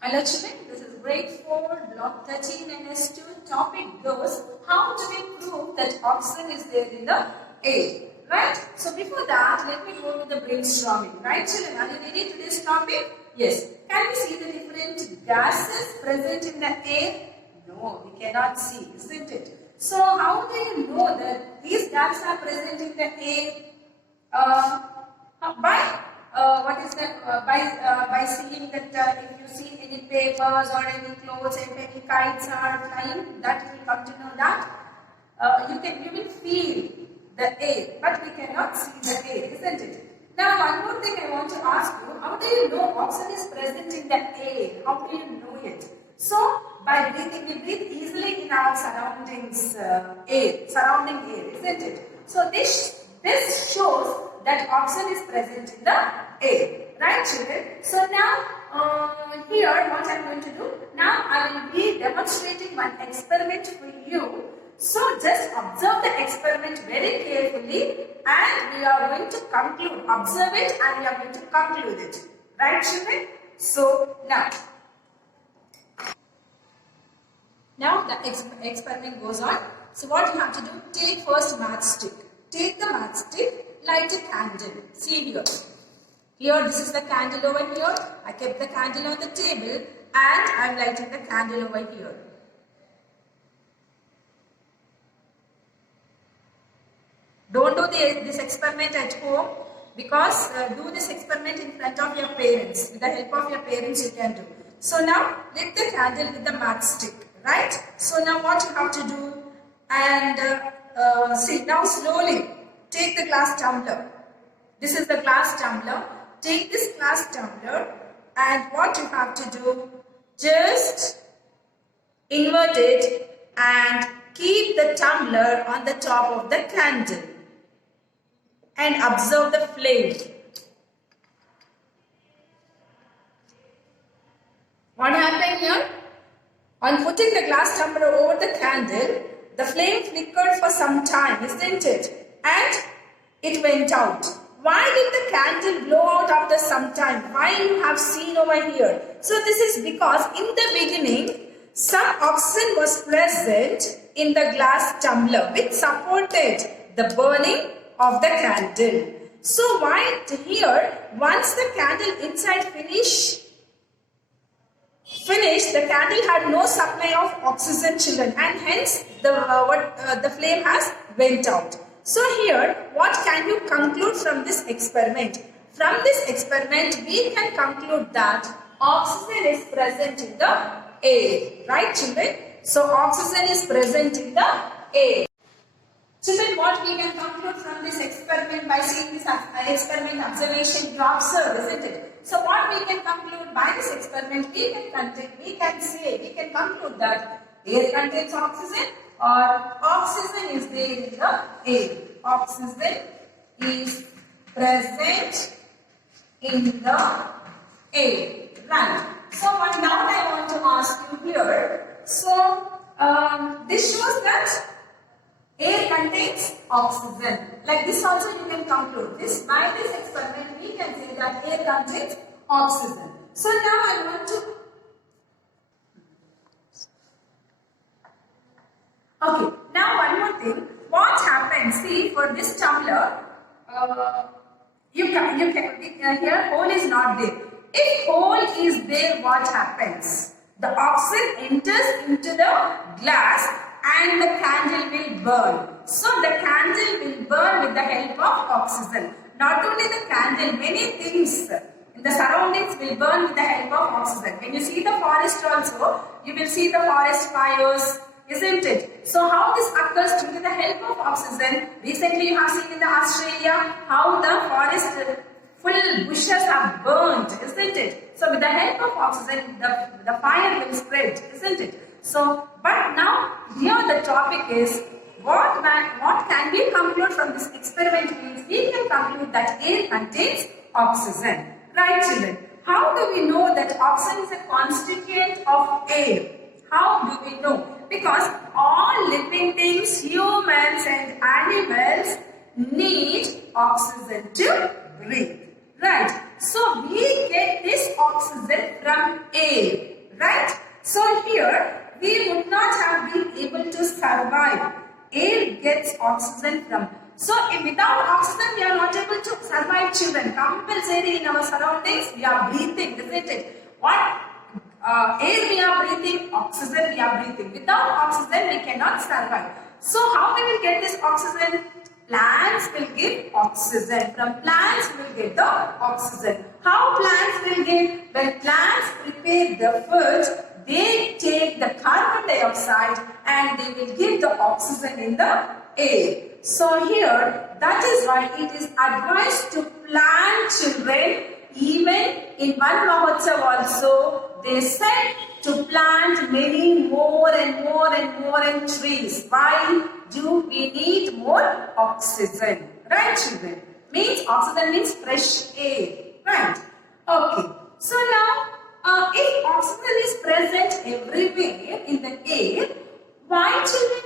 Hello children, this is grade 4, block 13 and S2. Topic goes, how do we prove that oxygen is there in the air? Right? So before that, let me go with the brainstorming. Right children, are you ready to this topic? Yes. Can we see the different gases present in the air? No, we cannot see, isn't it? So how do you know that these gases are present in the air? By seeing that if you see any papers or any clothes, if any kites are flying, that you will come to know that you will feel the air, but we cannot see the air, isn't it? Now one more thing I want to ask you, how do you know oxygen is present in the air? How do you know it? So by breathing, we breathe easily in our surroundings, surrounding air, isn't it? So this shows that oxygen is present in the air. Right children? So now here what I am going to do, now I will be demonstrating one experiment for you. So just observe the experiment very carefully and we are going to conclude. Observe it and we are going to conclude it. Right children? So now the experiment goes on. So what you have to do, take first matchstick. Take the matchstick, light a candle. See here. Here, this is the candle over here. I kept the candle on the table and I am lighting the candle over here. Don't do this experiment at home because do this experiment in front of your parents. With the help of your parents you can do. So now, lit the candle with the matchstick. Right? So now what you have to do, and see, now slowly take the glass tumbler. This is the glass tumbler. Take this glass tumbler and what you have to do, just invert it and keep the tumbler on the top of the candle and observe the flame. What happened here? On putting the glass tumbler over the candle, the flame flickered for some time, isn't it? And it went out. Why did the candle blow out after some time? Why you have seen over here? So this is because in the beginning, some oxygen was present in the glass tumbler which supported the burning of the candle. So why here, once the candle inside finished, the candle had no supply of oxygen, children, and hence the flame has went out. So here, what can you conclude from this experiment? From this experiment, we can conclude that oxygen is present in the air. Right, children? So oxygen is present in the air. Children, what we can conclude from this experiment by seeing this experiment observation, you observe, isn't it? So what we can conclude by this experiment, we can conclude that air contains oxygen or oxygen is there in the air. Oxygen is present in the air. Right. So now I want to ask you here. So this shows that air contains oxygen. Like this also you can conclude. By this experiment we can say that air contains oxygen. So now I want to okay, now one more thing. What happens? See, for this tumbler, here hole is not there. If hole is there, what happens? The oxygen enters into the glass and the candle will burn. So the candle will burn with the help of oxygen. Not only the candle, many things in the surroundings will burn with the help of oxygen. When you see the forest also, you will see the forest fires, isn't it? So how this occurs due to the help of oxygen? Recently you have seen in the Australia how the forest full bushes are burnt, isn't it? So with the help of oxygen, the fire will spread, isn't it? So, but now here the topic is what can we conclude from this experiment means we can conclude that air contains oxygen. Right children? How do we know that oxygen is a constituent of air? How do we know? Because all living things, humans and animals need oxygen to breathe. Right. So we get this oxygen from air. oxygen from. So if without oxygen we are not able to survive, children. Compulsory in our surroundings we are breathing, isn't it? What air we are breathing, oxygen we are breathing. Without oxygen we cannot survive. So how we will get this oxygen? Plants will give oxygen. From plants we will get the oxygen. How plants will get? When plants prepare the food, they take the carbon dioxide and they will give the oxygen in the air. So here, that is why it is advised to plant, children. Even in one Mahotsav also, they said to plant many more and more and more and trees. Why do we need more oxygen? Right, children? Means oxygen means fresh air. Right? Okay. So now, if oxygen is present everywhere in the air, why children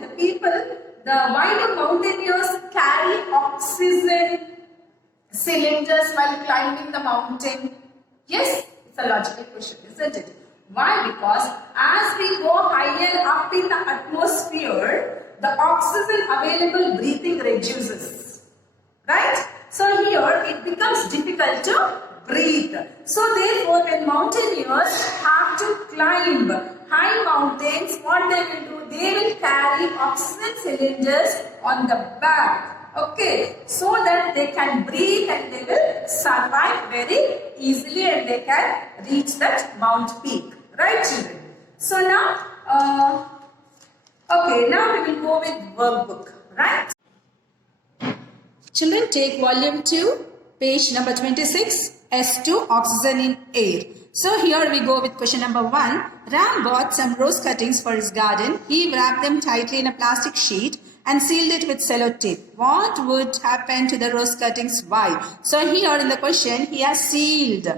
the people, why do mountaineers carry oxygen cylinders while climbing the mountain? Yes, it's a logical question, isn't it? Why? Because as we go higher up in the atmosphere, the oxygen available breathing reduces. Right? So here it becomes difficult to breathe. So therefore, when mountaineers have to climb high mountains, what they will do? They will carry oxygen cylinders on the back. Okay, so that they can breathe and they will survive very easily and they can reach that mount peak. Right, children? So now, okay, now we will go with workbook. Right? Children, take volume 2, page number 26, S2, oxygen in air. So here we go with question number 1. Ram bought some rose cuttings for his garden. He wrapped them tightly in a plastic sheet and sealed it with sellotape. What would happen to the rose cuttings? Why? So here in the question, he has sealed.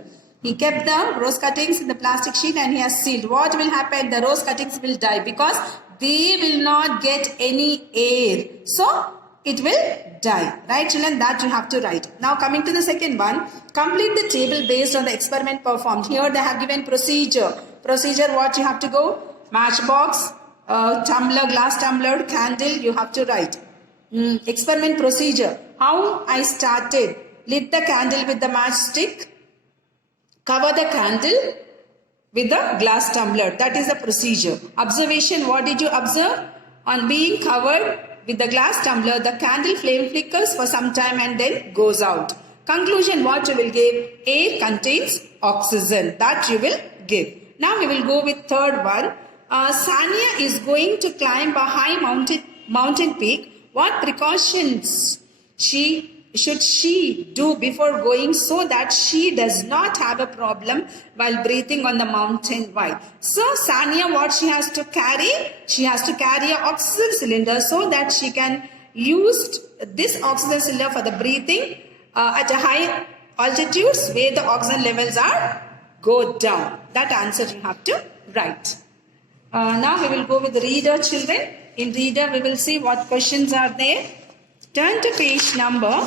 He kept the rose cuttings in the plastic sheet and he has sealed. What will happen? The rose cuttings will die because they will not get any air. So it will die. Right, children? That you have to write. Now coming to the second one. Complete the table based on the experiment performed. Here they have given procedure. Procedure, what you have to go? Matchbox, tumbler, glass tumbler, candle, you have to write. Experiment procedure. How I started. Lit the candle with the matchstick. Cover the candle with the glass tumbler. That is the procedure. Observation, what did you observe? On being covered with the glass tumbler, the candle flame flickers for some time and then goes out. Conclusion, what you will give? Air contains oxygen. That you will give. Now we will go with third one. Sania is going to climb a high mountain peak. What precautions should she do before going so that she does not have a problem while breathing on the mountain? Why? So Sania, what she has to carry? She has to carry an oxygen cylinder so that she can use this oxygen cylinder for the breathing at a high altitudes where the oxygen levels are go down. That answer you have to write. Now we will go with the reader, children. In reader we will see what questions are there. Turn to page number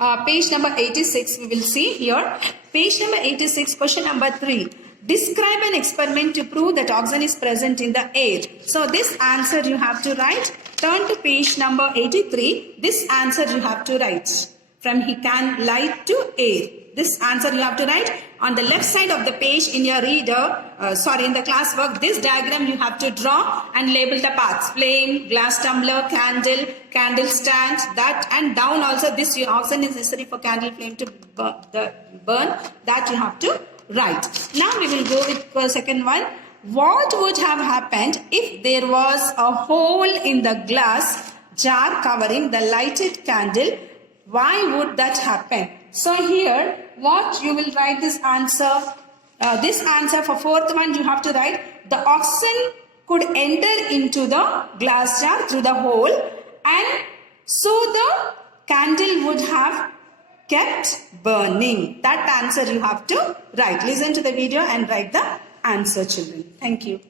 86 we will see here. Page number 86, question number 3. Describe an experiment to prove that oxygen is present in the air. So this answer you have to write. Turn to page number 83. This answer you have to write. From he can light to air. This answer you have to write. On the left side of the page in your reader, in the classwork, this diagram you have to draw and label the parts. Flame, glass tumbler, candle stand, that, and down also this oxygen is necessary for candle flame to burn. That you have to write. Now we will go with the second one. What would have happened if there was a hole in the glass jar covering the lighted candle? Why would that happen? So here, what you will write this answer? This answer for fourth one you have to write. The oxygen could enter into the glass jar through the hole, and so the candle would have kept burning. That answer you have to write. Listen to the video and write the answer, children. Thank you.